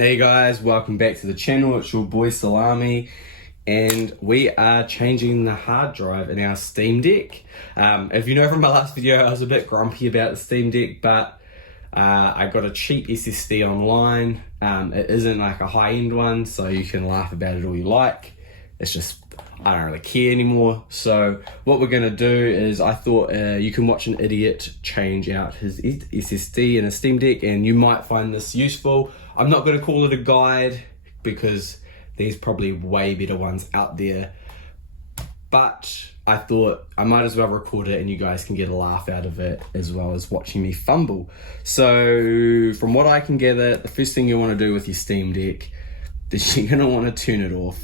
Hey guys, welcome back to the channel. It's your boy Salami, and we are changing the hard drive in our Steam Deck. If you know from my last video, I was a bit grumpy about the Steam Deck, but I got a cheap SSD online. It isn't like a high-end one, so you can laugh about it all you like. It's just, I don't really care anymore. So what we're gonna do is, I thought you can watch an idiot change out his SSD in a Steam Deck, and you might find this useful. I'm not gonna call it a guide because there's probably way better ones out there, but I thought I might as well record it and you guys can get a laugh out of it as well as watching me fumble. So from what I can gather, the first thing you wanna do with your Steam Deck is you're gonna wanna turn it off.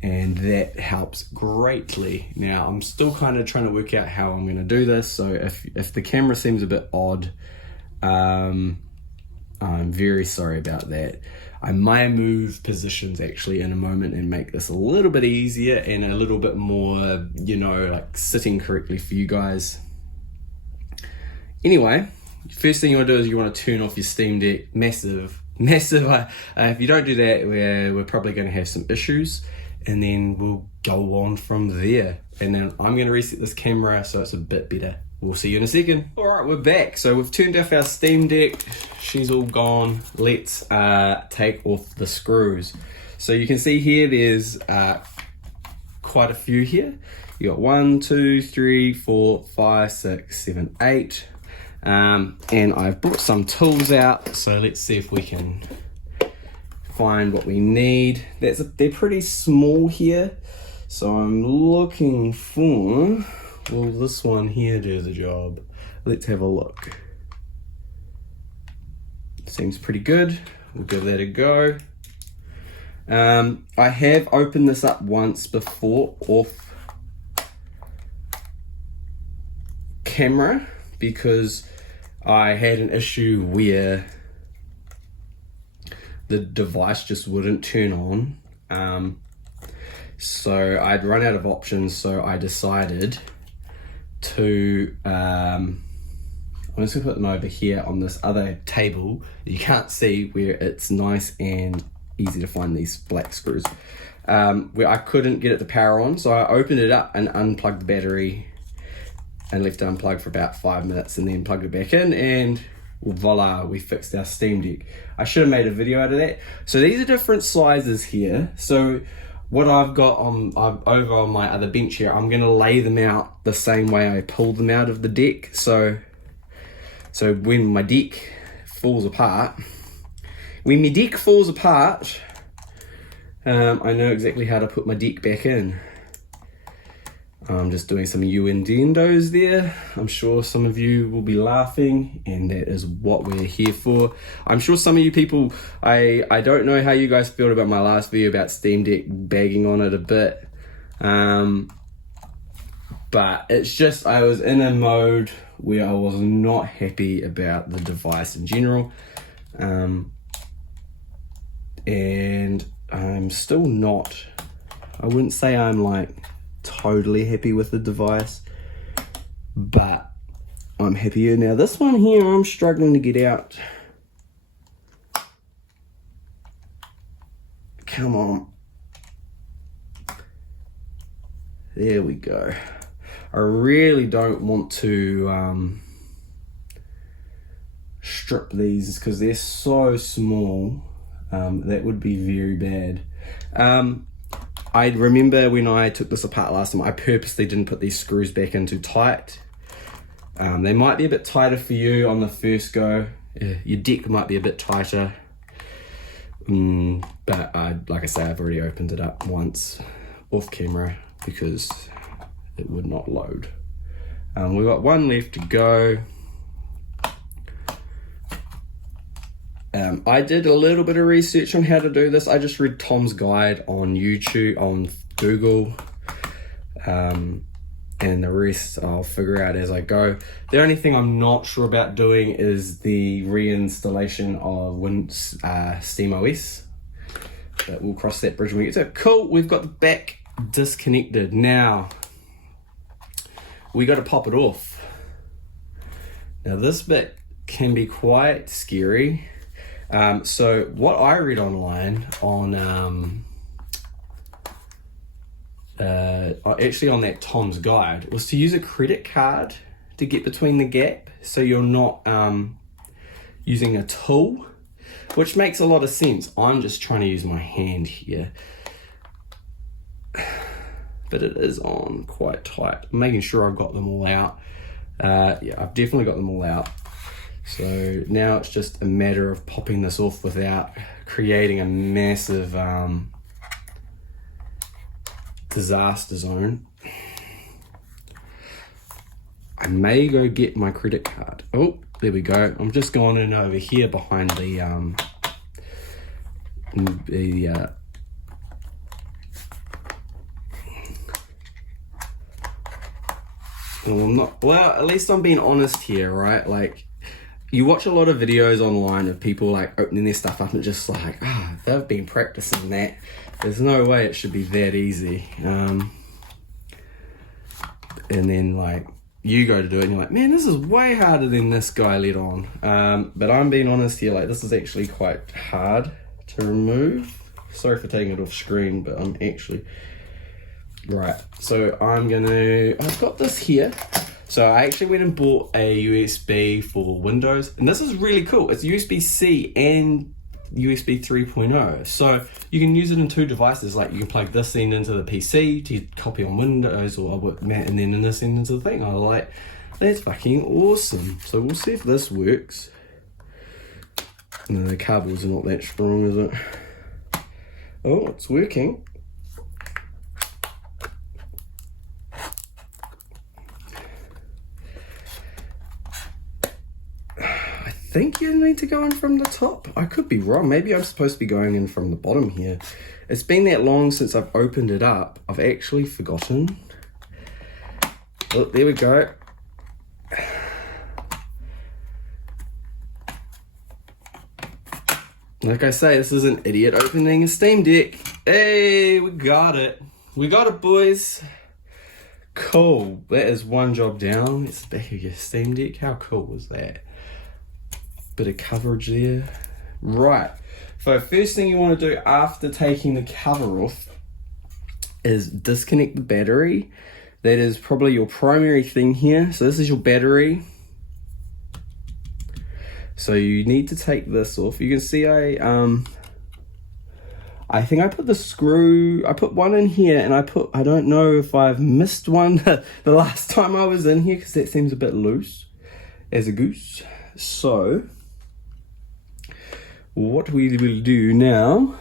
And that helps greatly. Now I'm still kind of trying to work out how I'm going to do this, so if the camera seems a bit odd, I'm very sorry about that. I might move positions actually in a moment and make this a little bit easier and a little bit more, you know, like sitting correctly for you guys. Anyway, first thing you want to do is you want to turn off your Steam Deck. Massive. If you don't do that, we're probably going to have some issues, and then we'll go on from there. And then I'm going to reset this camera so it's a bit better. We'll see you in a second. All right, we're back. So we've turned off our Steam Deck. She's all gone. Let's take off the screws. So you can see here, there's quite a few here. You got 1, 2, 3, 4, 5, 6, 7, 8. And I've brought some tools out, so let's see if we can find what we need. They're pretty small here, so I'm looking for, will this one here do the job? Let's have a look. Seems pretty good. We'll give that a go. I have opened this up once before off camera because I had an issue where the device just wouldn't turn on. So I'd run out of options, so I decided to, I'm just gonna put them over here on this other table. You can't see, where it's nice and easy to find these black screws. Where I couldn't get it to power on, so I opened it up and unplugged the battery and left it unplugged for about 5 minutes and then plugged it back in, and voila, we fixed our Steam Deck. I should have made a video out of that. So these are different sizes here. So what I've got over on my other bench here, I'm gonna lay them out the same way I pulled them out of the deck. So when my deck falls apart, I know exactly how to put my deck back in. I'm just doing some innuendos there. I'm sure some of you will be laughing, and that is what we're here for. I'm sure some of you people, I don't know how you guys felt about my last video about Steam Deck, bagging on it a bit. But it's just, I was in a mode where I was not happy about the device in general. And I'm still not, I wouldn't say I'm like totally happy with the device, but I'm happier now. This one here, I'm struggling to get out. Come on. There we go. I really don't want to strip these because they're so small. That would be very bad. I remember when I took this apart last time, I purposely didn't put these screws back in too tight. They might be a bit tighter for you on the first go. Your deck might be a bit tighter. But like I say, I've already opened it up once off camera because it would not load. We've got one left to go. I did a little bit of research on how to do this. I just read Tom's guide on YouTube, on Google, and the rest I'll figure out as I go. The only thing I'm not sure about doing is the reinstallation of SteamOS, but we'll cross that bridge when we get to it. Cool, we've got the back disconnected. Now, we got to pop it off. Now this bit can be quite scary. So what I read online on actually on that Tom's guide was to use a credit card to get between the gap, so you're not using a tool, which makes a lot of sense. I'm just trying to use my hand here, but it is on quite tight. I'm making sure I've got them all out. Yeah, I've definitely got them all out. So now it's just a matter of popping this off without creating a massive disaster zone. I may go get my credit card. Oh, there we go. I'm just going in over here behind the well, I'm not, well, at least I'm being honest here, right? Like, you watch a lot of videos online of people like opening their stuff up and just like, they've been practicing that. There's no way it should be that easy. And then like you go to do it and you're like, man, this is way harder than this guy let on. But I'm being honest here, like this is actually quite hard to remove. Sorry for taking it off screen, but I'm actually, right. So I've got this here. So I actually went and bought a USB for Windows, and this is really cool. It's USB-C and USB 3.0. So you can use it in two devices. Like you can plug this end into the PC to copy on Windows or and then this end into the thing. I like, that's fucking awesome. So we'll see if this works. No, the cables are not that strong, is it? Oh, it's working. I think you need to go in from the top. I could be wrong. Maybe I'm supposed to be going in from the bottom here. It's been that long since I've opened it up. I've actually forgotten. Oh, there we go. Like I say, this is an idiot opening a Steam Deck. Hey, we got it. We got it, boys. Cool. That is one job down. It's the back of your Steam Deck. How cool was that? Bit of coverage there. Right. So first thing you want to do after taking the cover off is disconnect the battery. That is probably your primary thing here. So this is your battery. So you need to take this off. You can see I think I put the screw, I put one in here, and I don't know if I've missed one the last time I was in here because that seems a bit loose as a goose. So what we will do now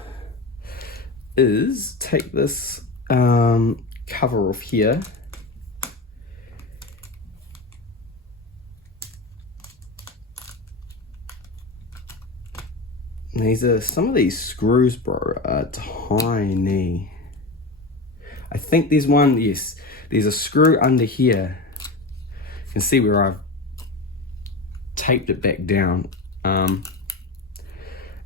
is take this cover off here. Some of these screws, bro, are tiny. I think there's one, yes, there's a screw under here. You can see where I've taped it back down.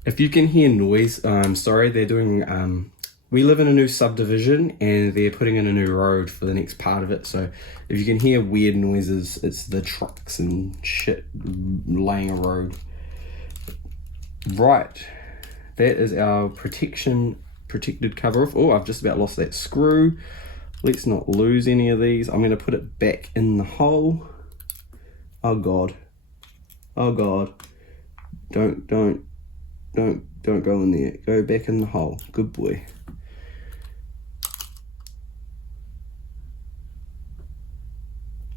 If you can hear noise, I'm sorry, they're doing, we live in a new subdivision and they're putting in a new road for the next part of it. So if you can hear weird noises, it's the trucks and shit laying a road. Right, that is our protected cover off. Oh, I've just about lost that screw. Let's not lose any of these. I'm gonna put it back in the hole. Oh God, oh God. Don't go in there. Go back in the hole. Good boy.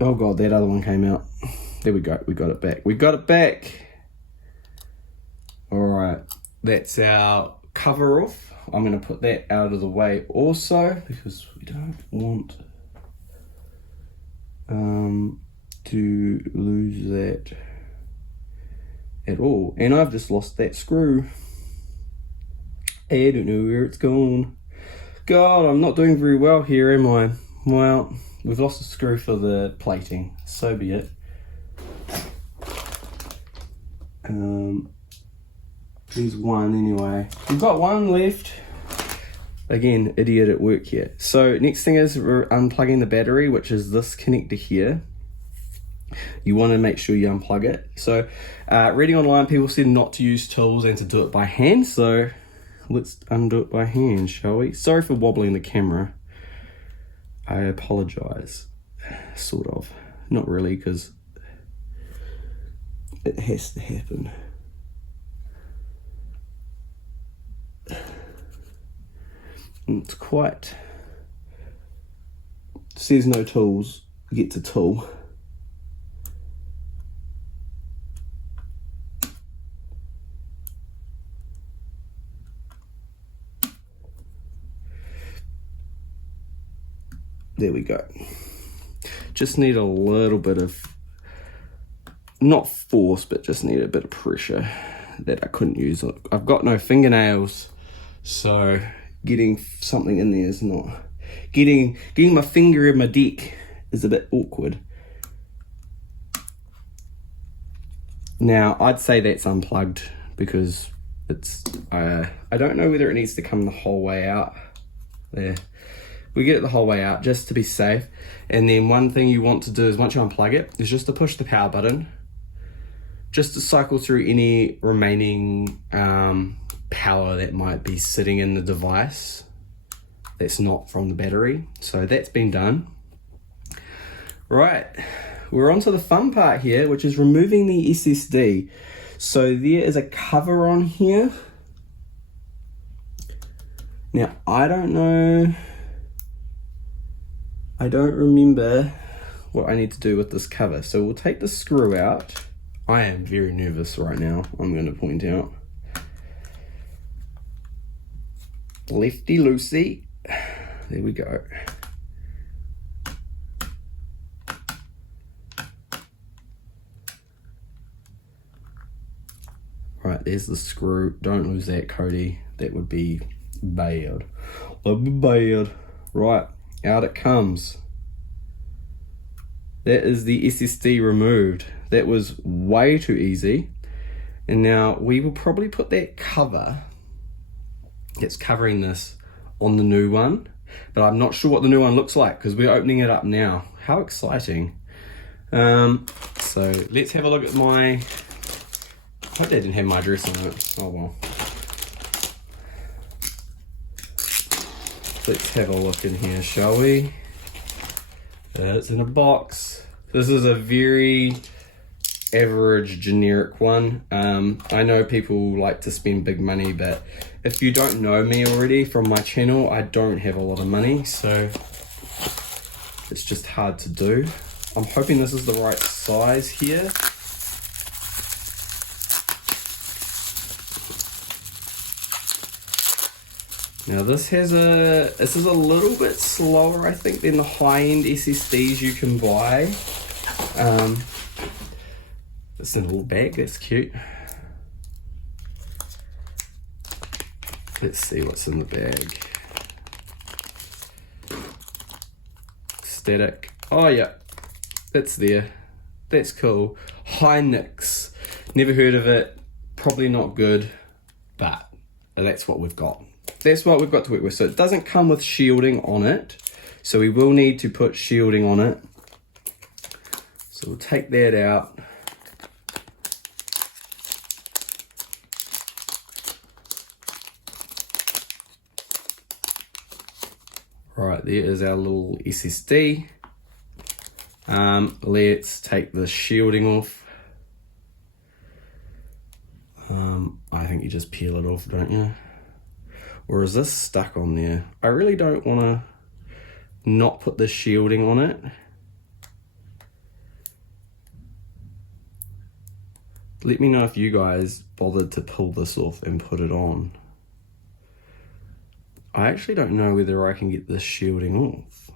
Oh God, that other one came out. There we go, we got it back. We got it back. All right, that's our cover off. I'm gonna put that out of the way also because we don't want to lose that at all. And I've just lost that screw. I don't know where it's gone. God, I'm not doing very well here, am I? Well, we've lost a screw for the plating, so be it. There's one anyway. We've got one left. Again, idiot at work here. So next thing is we're unplugging the battery, which is this connector here. you want to make sure you unplug it. So reading online, people said not to use tools and to do it by hand, so let's undo it by hand, shall we? Sorry for wobbling the camera. I apologize, sort of. Not really, because it has to happen. It's quite... Says no tools, get to tool. There we go. Just need a little bit of, not force, but just need a bit of pressure that I couldn't use. I've got no fingernails, so getting something in there is not, getting my finger in my deck is a bit awkward. Now, I'd say that's unplugged because it's, I don't know whether it needs to come the whole way out. There. We get it the whole way out just to be safe. And then one thing you want to do is once you unplug it, is just to push the power button, just to cycle through any remaining power that might be sitting in the device that's not from the battery. So that's been done. Right, we're on to the fun part here, which is removing the SSD. So there is a cover on here. Now, I don't know, I don't remember what I need to do with this cover. So we'll take the screw out. I am very nervous right now, I'm going to point out. Lefty loosey. There we go. Right, there's the screw. Don't lose that, Cody. That would be bad. That would be bad. Right. Out it comes. That is the SSD removed. That was way too easy. And now we will probably put that cover that's covering this on the new one, but I'm not sure what the new one looks like because we're opening it up now. How exciting. So let's have a look at my, I hope that didn't have my address on it. Oh well. Let's have a look in here, shall we? It's in a box. This is a very average generic one. I know people like to spend big money, but if you don't know me already from my channel, I don't have a lot of money, so it's just hard to do. I'm hoping this is the right size here. Now this is a little bit slower, I think, than the high-end SSDs you can buy. It's in a little bag, that's cute. Let's see what's in the bag. Static. Oh yeah, it's there. That's cool. Hynix. Never heard of it. Probably not good, but that's what we've got. That's what we've got to work with. So it doesn't come with shielding on it. So we will need to put shielding on it. So we'll take that out. Right, there is our little SSD. Let's take the shielding off. I think you just peel it off, don't you? Or is this stuck on there? I really don't want to not put the shielding on it. Let me know if you guys bothered to pull this off and put it on. I actually don't know whether I can get this shielding off.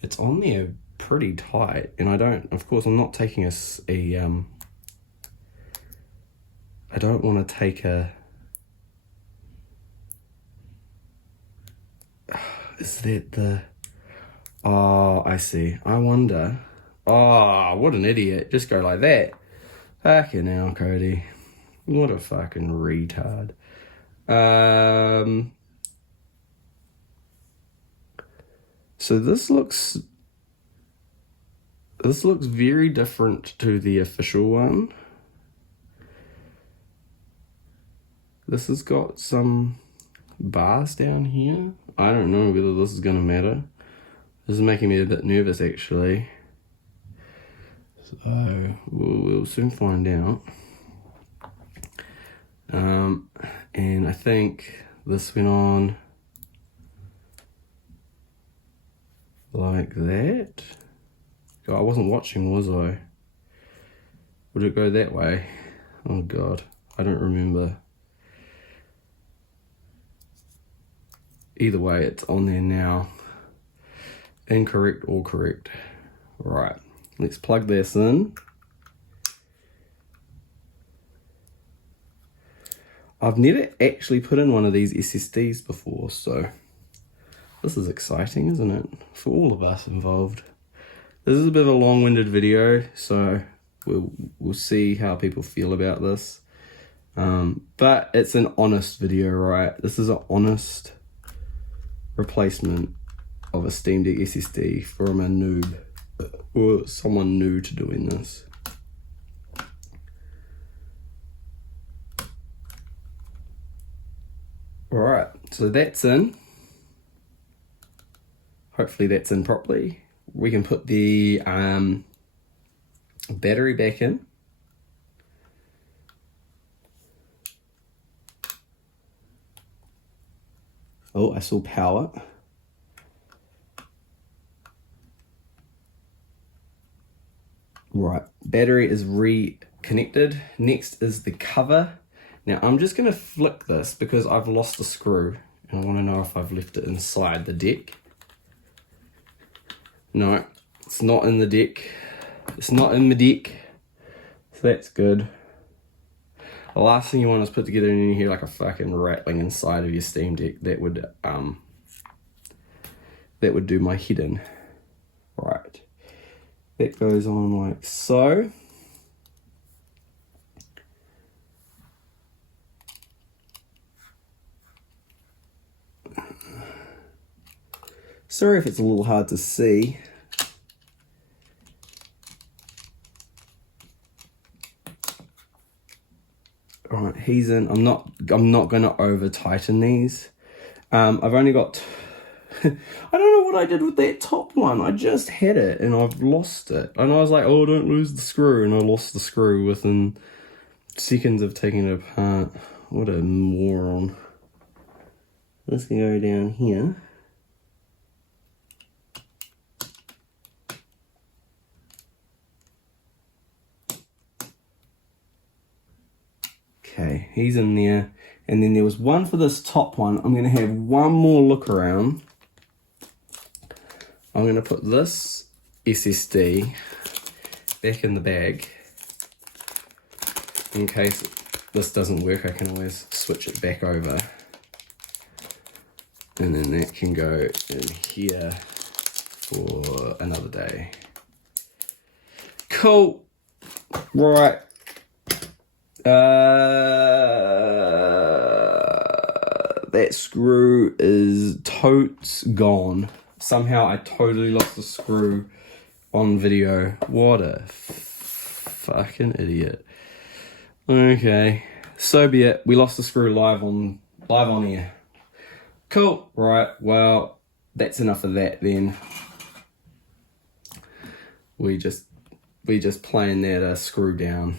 It's on there pretty tight, and I don't, of course, I'm not taking I don't want to take a, is that the, oh, I see. I wonder, oh, what an idiot. Just go like that. Fucking hell, Cody. What a fucking retard. So this looks, This looks very different to the official one. This has got some bars down here. I don't know whether this is gonna matter. This is making me a bit nervous actually. So we'll soon find out. And I think this went on like that. God, I wasn't watching, was I? Would it go that way? Oh God, I don't remember. Either way, it's on there now. Incorrect or correct. Right, let's plug this in. I've never actually put in one of these SSDs before, so this is exciting, isn't it? For all of us involved. This is a bit of a long-winded video, so we'll see how people feel about this. But it's an honest video, right? This is an honest replacement of a Steam Deck SSD from a noob or someone new to doing this. Alright, so that's in. Hopefully that's in properly. We can put the battery back in. Oh, I saw power. Right, battery is reconnected. Next is the cover. Now I'm just gonna flick this because I've lost the screw and I wanna know if I've left it inside the deck. No, it's not in the deck. It's not in the deck. So that's good. The last thing you want is put together and you hear like a fucking rattling inside of your Steam Deck. That would do my head in. Right. That goes on like so. Sorry if it's a little hard to see. All right, he's in. I'm not gonna over tighten these. I've only got. I don't know what I did with that top one. I just had it and I've lost it. And I was like, oh, don't lose the screw, and I lost the screw within seconds of taking it apart. What a moron! This can go down here. Okay, he's in there. And then there was one for this top one. I'm going to have one more look around. I'm going to put this SSD back in the bag. In case this doesn't work, I can always switch it back over. And then that can go in here for another day. Cool. Right. That screw is totes gone. Somehow I totally lost the screw on video. What a fucking idiot. Okay, so be it. We lost the screw live on air. Cool. Right. Well, that's enough of that then. We just playing that screw down.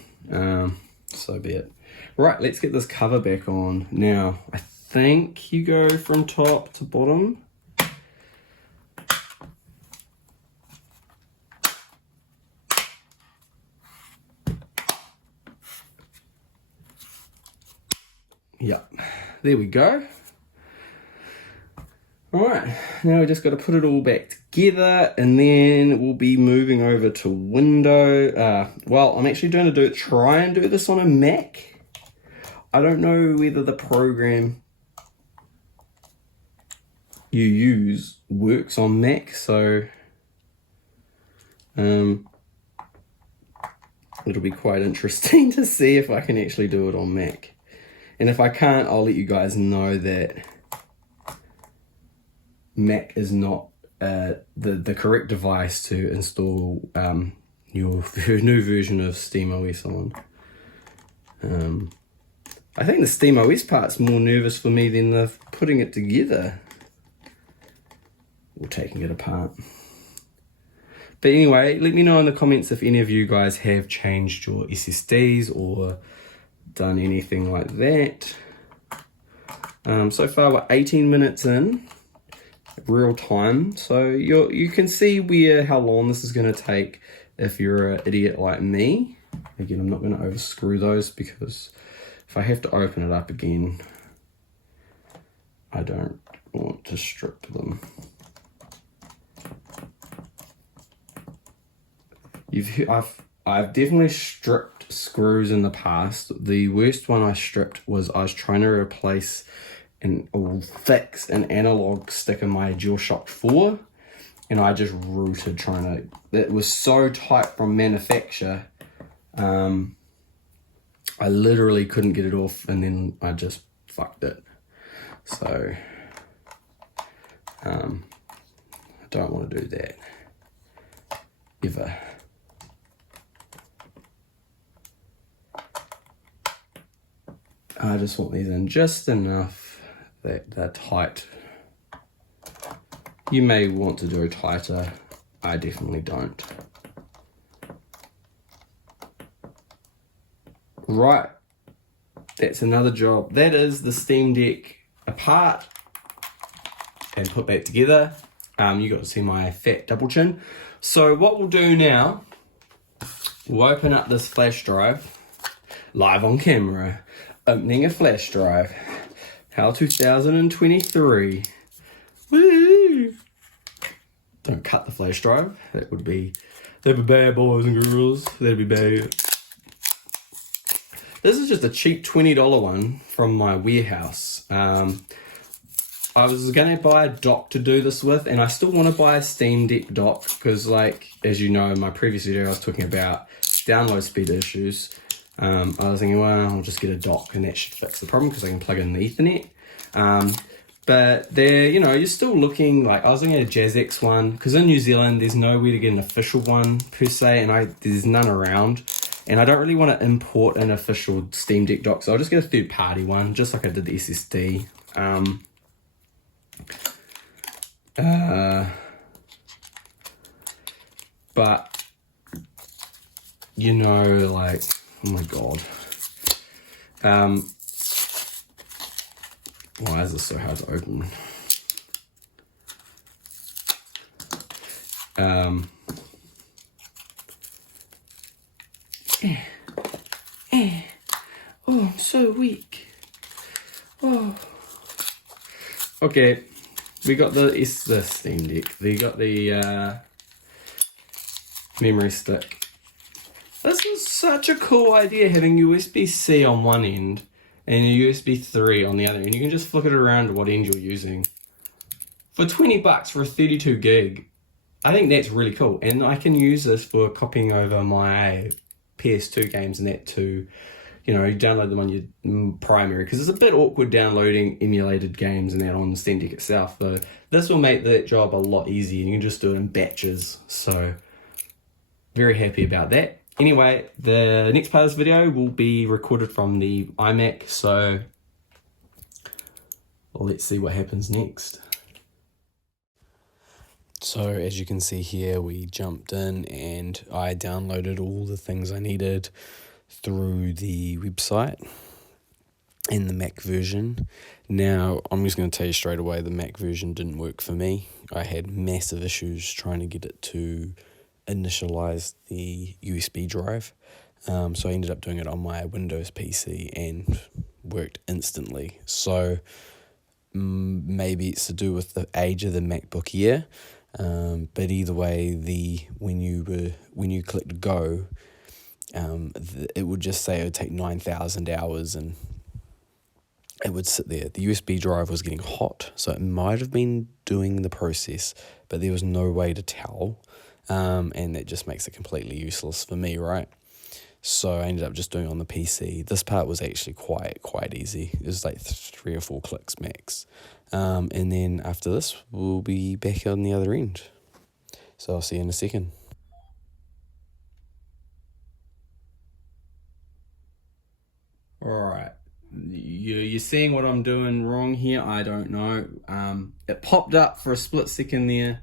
So be it. Right, let's get this cover back on. Now, I think you go from top to bottom. Yeah, there we go. Alright, now we just got to put it all back together and then we'll be moving over to Windows. Well, I'm actually going to try and do this on a Mac. I don't know whether the program you use works on Mac, so it'll be quite interesting to see if I can actually do it on Mac. And if I can't, I'll let you guys know that Mac is not the correct device to install your new version of SteamOS on. I think the SteamOS part's more nervous for me than the putting it together or taking it apart. But anyway, let me know in the comments if any of you guys have changed your SSDs or done anything like that. So far we're 18 minutes in, real time. So you can see how long this is going to take if you're an idiot like me. Again, I'm not going to overscrew those because if I have to open it up again, I don't want to strip them. I've definitely stripped screws in the past. The worst one I stripped was I was trying to replace fix an analog stick in my DualShock 4, and I just rooted trying to. It was so tight from manufacture. I literally couldn't get it off, and then I just fucked it. So I don't want to do that ever. I just want these in just enough that they're tight. You may want to do it tighter. I definitely don't. Right, that's another job. That is the Steam Deck apart and put back together. You got to see my fat double chin. So what we'll do now, we'll open up this flash drive live on camera. Opening a flash drive. HAL 2023. Woo! Don't cut the flash drive. That'd be bad, boys and girls. That'd be bad. This is just a cheap $20 one from my warehouse. I was going to buy a dock to do this with, and I still want to buy a Steam Deck dock because, like, as you know, in my previous video I was talking about download speed issues. I was thinking, well, I'll just get a dock and that should fix the problem because I can plug in the Ethernet. But there, you're still looking, like, I was looking at a JazzX one because in New Zealand there's nowhere to get an official one per se, and there's none around. And I don't really want to import an official Steam Deck dock, so I'll just get a third-party one, just like I did the SSD. But, like, oh my god. Why is this so hard to open? Oh, I'm so weak. Oh. Okay, we got the Steam Deck. We got the memory stick. This is such a cool idea, having USB-C on one end and a USB 3 on the other, and you can just flick it around to what end you're using. For $20 for a 32 gig, I think that's really cool, and I can use this for copying over my PS2 games and that to, download them on your primary, because it's a bit awkward downloading emulated games and that on the Steam Deck itself. So this will make that job a lot easier. You can just do it in batches, so very happy about that. Anyway, the next part of this video will be recorded from the iMac, so let's see what happens next. So as you can see here, we jumped in and I downloaded all the things I needed through the website in the Mac version. Now, I'm just going to tell you straight away, the Mac version didn't work for me. I had massive issues trying to get it to initialize the USB drive. So I ended up doing it on my Windows PC and worked instantly. So maybe it's to do with the age of the MacBook Air. But either way, when you clicked go, it would just say it would take 9,000 hours and it would sit there. The USB drive was getting hot, so it might have been doing the process, but there was no way to tell, and that just makes it completely useless for me, right? So I ended up just doing it on the PC. This part was actually quite easy. It was like 3 or 4 clicks max. And then after this, we'll be back on the other end. So I'll see you in a second. Alright, you're seeing what I'm doing wrong here? I don't know. It popped up for a split second there.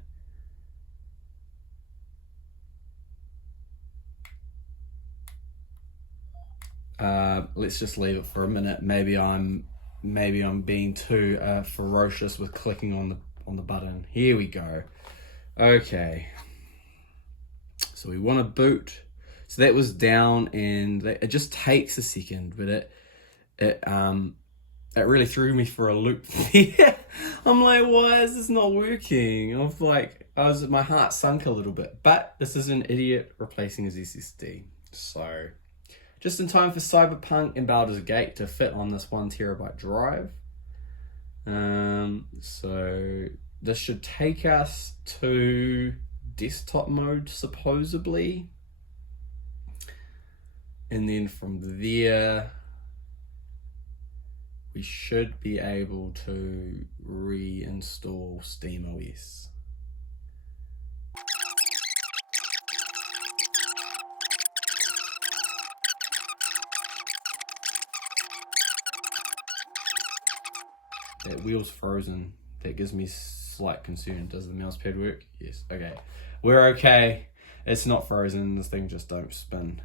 Let's just leave it for a minute. Maybe I'm being too ferocious with clicking on the button. Here we go. Okay. So we want to boot. So that was down, and it just takes a second, but it really threw me for a loop. I'm like, why is this not working? My heart sunk a little bit. But this is an idiot replacing his SSD. So just in time for Cyberpunk and Baldur's Gate to fit on this 1 terabyte drive. So this should take us to desktop mode, supposedly. And then from there, we should be able to reinstall SteamOS. That wheel's frozen. That gives me slight concern. Does the mouse pad work? Yes. Okay. We're okay. It's not frozen. This thing just don't spin.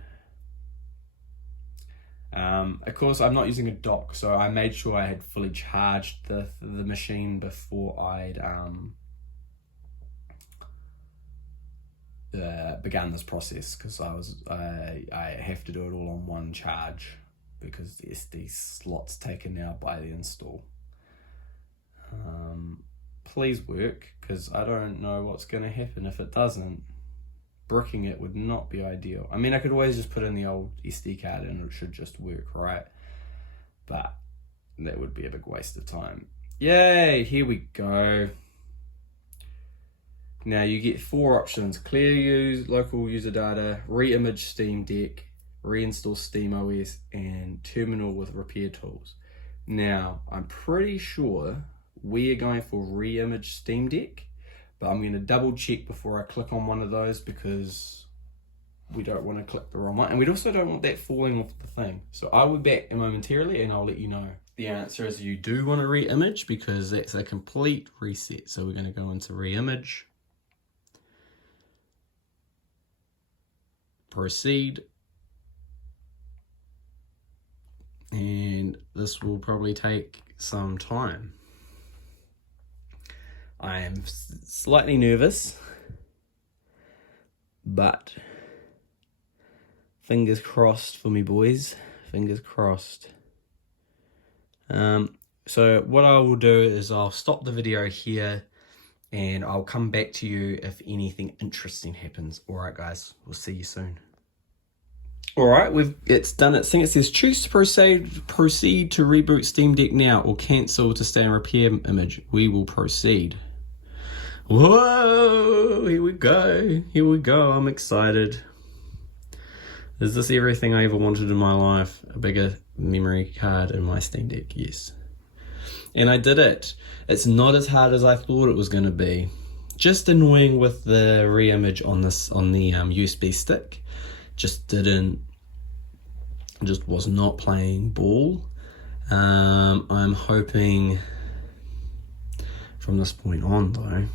Of course, I'm not using a dock, so I made sure I had fully charged the machine before I'd began this process, because I have to do it all on one charge because the SD slot's taken now by the install. Please work, because I don't know what's going to happen if it doesn't. Bricking it would not be ideal. I mean, I could always just put in the old SD card and it should just work, right? But that would be a big waste of time. Yay, here we go. Now you get 4 options: clear use, local user data, re-image Steam Deck, reinstall SteamOS, and terminal with repair tools. Now, I'm pretty sure we are going for re-image Steam Deck, but I'm going to double check before I click on one of those, because we don't want to click the wrong one, and we also don't want that falling off the thing. So I will be back momentarily and I'll let you know. The answer is you do want to re-image, because that's a complete reset. So we're going to go into re-image, proceed, and this will probably take some time. I am slightly nervous, but fingers crossed for me, boys. Fingers crossed. So what I will do is I'll stop the video here and I'll come back to you if anything interesting happens. All right, guys, we'll see you soon. All right, it's done its thing. It says choose to proceed to reboot Steam Deck now, or cancel to stay in repair image. We will proceed. Whoa, here we go, I'm excited. Is this everything I ever wanted in my life? A bigger memory card in my Steam Deck? Yes. And I did it. It's not as hard as I thought it was going to be. Just annoying with the re-image on the USB stick. Just was not playing ball. I'm hoping from this point on, though,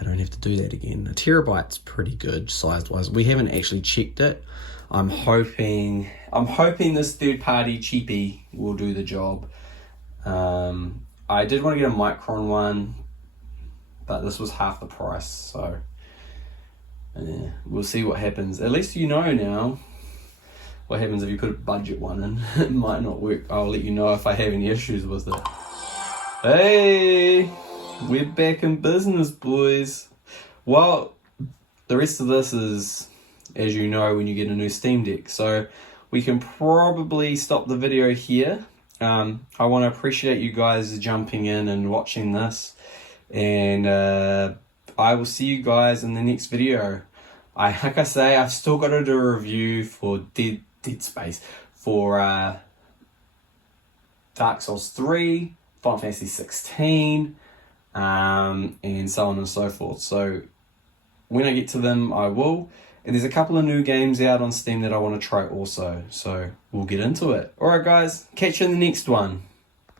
I don't have to do that again. A terabyte's pretty good size-wise. We haven't actually checked it. I'm hoping this third-party cheapie will do the job. I did want to get a Micron one, but this was half the price, so yeah, we'll see what happens. At least you know now what happens if you put a budget one in. It might not work. I'll let you know if I have any issues with it. Hey, we're back in business, boys. Well, the rest of this is, as you know, when you get a new Steam Deck. So we can probably stop the video here. I want to appreciate you guys jumping in and watching this. And I will see you guys in the next video. like I say, I've still got to do a review for Dead Space, for Dark Souls 3, Final Fantasy 16, and so on and so forth. So when I get to them, I will. And there's a couple of new games out on Steam that I want to try also. So we'll get into it. Alright guys, catch you in the next one.